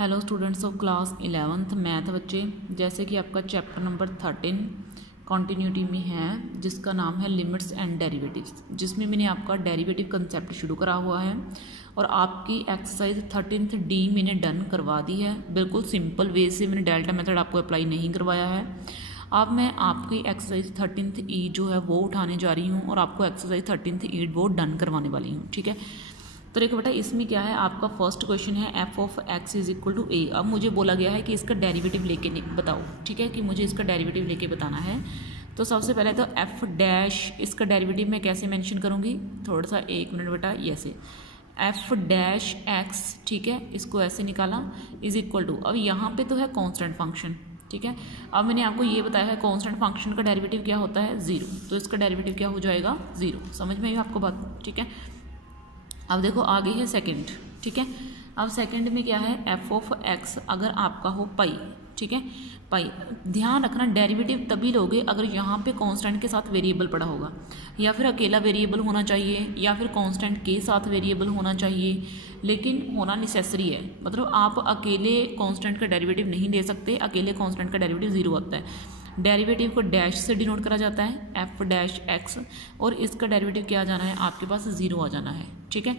Hello students of class 11th math बच्चे, जैसे कि आपका चैप्टर नंबर 13 कॉन्टीन्यूटी में है जिसका नाम है लिमिट्स एंड डेरिवेटिव्स, जिसमें मैंने आपका डेरिवेटिव कंसेप्ट शुरू करा हुआ है और आपकी एक्सरसाइज 13th डी मैंने डन करवा दी है। बिल्कुल सिंपल वे से मैंने डेल्टा मेथड आपको अप्लाई नहीं करवाया है। अब मैं आपकी एक्सरसाइज 13th ई जो है वो उठाने जा रही हूँ और आपको एक्सरसाइज 13th ई वो डन करवाने वाली हूँ। ठीक है, तो देखो बेटा, इसमें क्या है, आपका फर्स्ट क्वेश्चन है f of x is equal to a. अब मुझे बोला गया है कि इसका डेरिवेटिव लेके बताओ। ठीक है, कि मुझे इसका डेरिवेटिव लेके बताना है। तो सबसे पहले तो एफ डैश, इसका डेरिवेटिव मैं कैसे मेंशन करूँगी, थोड़ा सा एक मिनट बेटा, ऐसे एफ डैश एक्स, ठीक है, इसको ऐसे निकाला, इज इक्वल टू, अब यहाँ पे तो है कॉन्स्टेंट फंक्शन। ठीक है, अब मैंने आपको ये बताया है कॉन्स्टेंट फंक्शन का डेरिवेटिव क्या होता है, जीरो, तो इसका डेरिवेटिव क्या हो जाएगा, जीरो। समझ में आई आपको बात। ठीक है, अब देखो आगे है सेकंड। ठीक है, अब सेकंड में क्या है, एफ ऑफ एक्स अगर आपका हो पाई। ठीक है, पाई, ध्यान रखना डेरिवेटिव तभी लोगे अगर यहाँ पे कांस्टेंट के साथ वेरिएबल पड़ा होगा, या फिर अकेला वेरिएबल होना चाहिए, या फिर कांस्टेंट के साथ वेरिएबल होना चाहिए, लेकिन होना नेसेसरी है। मतलब आप अकेले कांस्टेंट का डेरिवेटिव नहीं ले सकते, अकेले कांस्टेंट का डेरिवेटिव जीरो आता है। डेरिवेटिव को डैश से डिनोट करा जाता है, एफ डैश एक्स, और इसका डेरिवेटिव क्या आ जाना है, आपके पास जीरो आ जाना है। ठीक है,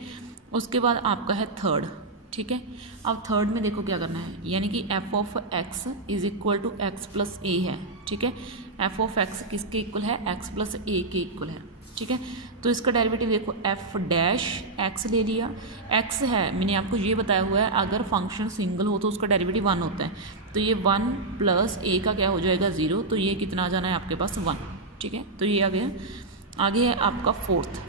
उसके बाद आपका है थर्ड। ठीक है, अब थर्ड में देखो क्या करना है, यानी कि f of x is equal to x plus a है। ठीक है, एफ ऑफ एक्स किसके इक्वल है, एक्स प्लस ए के इक्वल है। ठीक है, तो इसका डेरिवेटिव देखो, एफ डैश एक्स ले लिया, एक्स है, मैंने आपको ये बताया हुआ है अगर फंक्शन सिंगल हो तो उसका डेरिवेटिव वन होता है, तो ये वन प्लस ए का क्या हो जाएगा, जीरो, तो ये कितना आ जाना है आपके पास, वन। ठीक है, तो ये आ गया। आगे है आपका फोर्थ।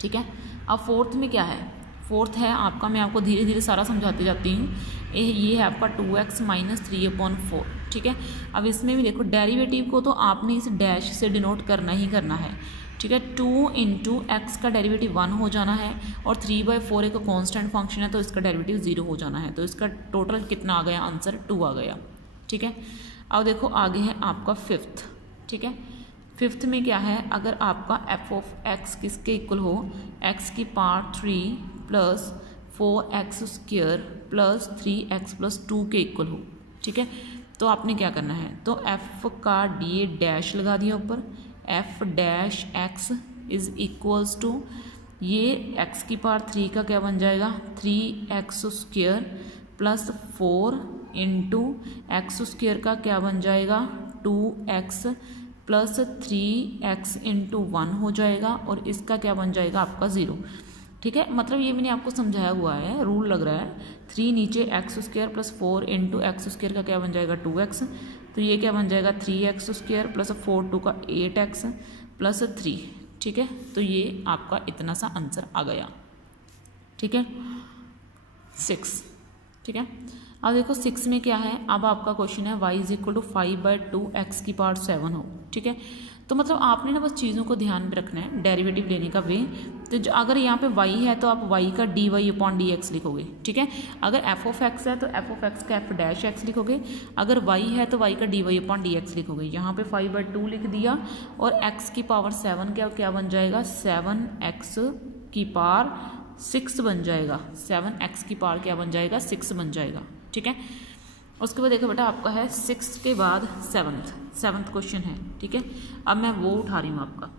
ठीक है, अब फोर्थ में क्या है, फोर्थ है आपका, मैं आपको धीरे धीरे सारा समझाती जाती हूँ। ये है आपका 2x माइनस 3/4। ठीक है, अब इसमें भी देखो डेरिवेटिव को तो आपने इस डैश से डिनोट करना ही करना है। ठीक है, 2 इंटू एक्स का डेरिवेटिव 1 हो जाना है, और 3/4 एक कॉन्स्टेंट फंक्शन है तो इसका डेरिवेटिव 0 हो जाना है, तो इसका टोटल कितना आ गया, आंसर 2 आ गया। ठीक है, अब देखो आगे है आपका फिफ्थ। ठीक है, फिफ्थ में क्या है, अगर आपका एफ ऑफ एक्स किसके इक्वल हो, एक्स की power 3 plus 4x² plus 3x+2 के इक्वल हो। ठीक है, तो आपने क्या करना है, तो एफ का डी डैश लगा दिया ऊपर, f dash x is equals to, ये एक्स की पावर 3 का क्या बन जाएगा, 3x² प्लस 4 इंटू x² का क्या बन जाएगा, 2x प्लस 3x इंटू 1 हो जाएगा, और इसका क्या बन जाएगा आपका 0। ठीक है, मतलब ये मैंने आपको समझाया हुआ है, रूल लग रहा है, 3 नीचे x² प्लस 4 इंटू x² का क्या बन जाएगा 2x, तो ये क्या बन जाएगा 3x² प्लस 4 2 का 8x प्लस 3। ठीक है, तो ये आपका इतना सा आंसर आ गया। ठीक है, 6। ठीक है, अब देखो 6 में क्या है, अब आपका क्वेश्चन है y is equal to 5/2 x की पावर 7 हो। ठीक है, तो मतलब आपने ना बस चीज़ों को ध्यान में रखना है, डेरिवेटिव लेने का वे। तो अगर यहाँ पे y है तो आप y का dy/dx लिखोगे। ठीक है, अगर f ऑफ x है तो f ऑफ x का f डैश x लिखोगे, अगर y है तो y का dy/dx लिखोगे। यहाँ पे 5/2 लिख दिया, और x की पावर 7 क्या बन जाएगा, 7x की पावर 6 बन जाएगा, 7x की पावर क्या बन जाएगा, 6 बन जाएगा। ठीक है, उसके बाद देखो बेटा, आपका है 6 के बाद 7th क्वेश्चन है। ठीक है, अब मैं वो उठा रही हूँ आपका।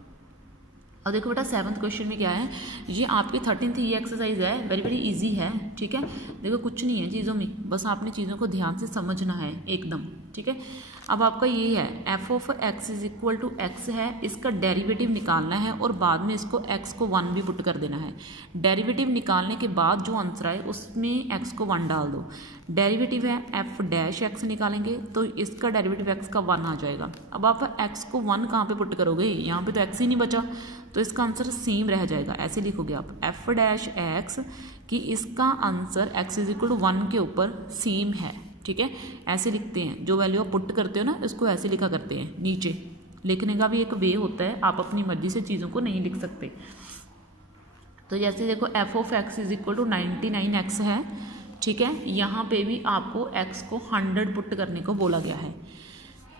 अब देखो बेटा 7th क्वेश्चन में क्या है, ये आपकी 13th ये एक्सरसाइज है, वेरी वेरी इजी है। ठीक है, देखो कुछ नहीं है चीज़ों में, बस आपने चीज़ों को ध्यान से समझना है एकदम। ठीक है, अब आपका ये है f of x is equal to x है, इसका डेरिवेटिव निकालना है और बाद में इसको एक्स को 1 भी पुट कर देना है। डेरिवेटिव निकालने के बाद जो आंसर आए उसमें एक्स को 1 डाल दो। डेरिवेटिव है एफ डैश एक्स निकालेंगे तो इसका डेरिवेटिव एक्स का 1 आ जाएगा। अब आप एक्स को 1 कहाँ पे पुट करोगे, यहाँ पे तो एक्स ही नहीं बचा, तो इसका आंसर सेम रह जाएगा। ऐसे लिखोगे आप एफ डैश एक्स कि इसका answer x is equal to 1 के ऊपर सेम है। ठीक है, ऐसे लिखते हैं, जो वैल्यू आप पुट करते हो ना इसको ऐसे लिखा करते हैं। नीचे लिखने का भी एक वे होता है, आप अपनी मर्जी से चीज़ों को नहीं लिख सकते। तो जैसे देखो f of x is equal to 99x है। ठीक है, यहाँ पे भी आपको x को 100 पुट करने को बोला गया है।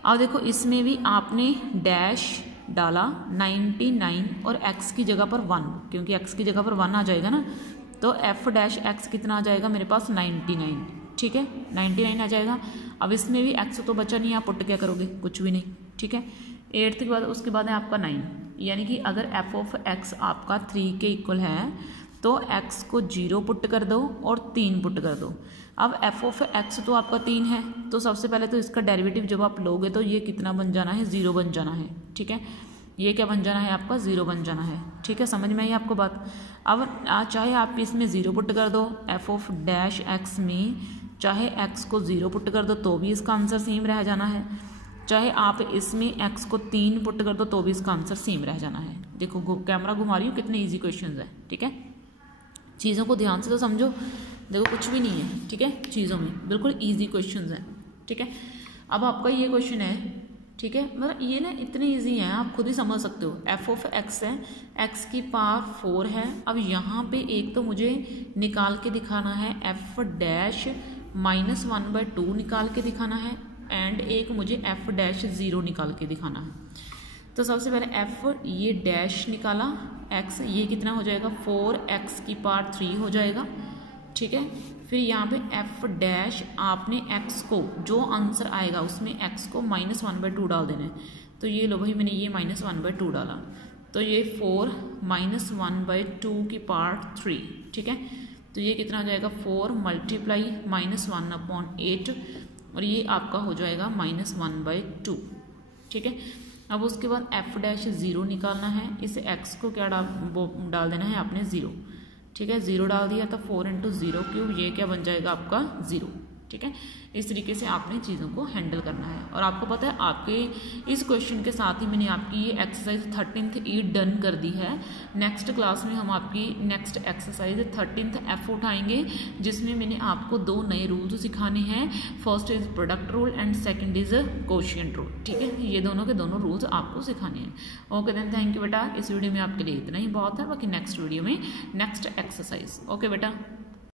अब देखो इसमें भी आपने डैश डाला 99 और x की जगह पर 1, क्योंकि x की जगह पर 1 आ जाएगा ना, तो f डैश x कितना आ जाएगा मेरे पास 99। ठीक है, 99 आ जाएगा। अब इसमें भी x तो बचा नहीं, आप पुट क्या करोगे, कुछ भी नहीं, ठीक है। 8 के बाद उसके बाद है आपका 9, यानी कि अगर f ऑफ x आपका 3 के इक्वल है तो x को 0 पुट कर दो और 3 पुट कर दो। अब f ऑफ x तो आपका 3 है, तो सबसे पहले तो इसका डेरिवेटिव जब आप लोगे तो ये कितना बन जाना है, 0 बन जाना है, ठीक है। ये क्या बन जाना है आपका, 0 बन जाना है, ठीक है। समझ में आई आपको बात। अब चाहे आप इसमें 0 पुट कर दो f ऑफ डैश x में, चाहे x को 0 पुट कर दो तो भी इसका आंसर सेम रह जाना है, चाहे आप इसमें x को 3 पुट कर दो तो भी इसका आंसर सेम रह जाना है। देखो कैमरा घुमा रही हूँ, कितने ईजी क्वेश्चन है, ठीक है। चीज़ों को ध्यान से तो समझो, देखो कुछ भी नहीं है, ठीक है, चीज़ों में बिल्कुल ईजी क्वेश्चन हैं, ठीक है। अब आपका ये क्वेश्चन है, ठीक है, मतलब ये ना इतने ईजी हैं, आप खुद ही समझ सकते हो। f ऑफ x है, x की पावर 4 है। अब यहाँ पे एक तो मुझे निकाल के दिखाना है f डैश -1/2 निकाल के दिखाना है, एंड एक मुझे f डैश 0 निकाल के दिखाना है। तो सबसे पहले f ये डैश निकाला, x ये कितना हो जाएगा, 4x की पावर 3 हो जाएगा, ठीक है। फिर यहाँ पे f डैश आपने x को जो आंसर आएगा उसमें x को -1/2 डाल देना है। तो ये लो भाई, मैंने ये -1/2 डाला, तो ये 4 -1/2 की पावर 3, ठीक है। तो ये कितना हो जाएगा, 4 मल्टीप्लाई -1/8 और ये आपका हो जाएगा -1/2, ठीक है। अब उसके बाद f डैश 0 निकालना है, इस x को क्या डाल देना है आपने 0, ठीक है। 0 डाल दिया तो 4 × 0³ ये क्या बन जाएगा आपका 0, ठीक है। इस तरीके से आपने चीज़ों को हैंडल करना है। और आपको पता है आपके इस क्वेश्चन के साथ ही मैंने आपकी ये एक्सरसाइज 13th ई डन कर दी है। नेक्स्ट क्लास में हम आपकी नेक्स्ट एक्सरसाइज 13th F उठाएंगे, जिसमें मैंने आपको 2 नए रूल्स सिखाने हैं। First is product rule and second is quotient rule, ठीक है। ये दोनों के दोनों रूल्स आपको सिखाने हैं। ओके देन, थैंक यू बेटा। इस वीडियो में आपके लिए इतना ही बहुत है, बाकी नेक्स्ट वीडियो में नेक्स्ट एक्सरसाइज। ओके बेटा।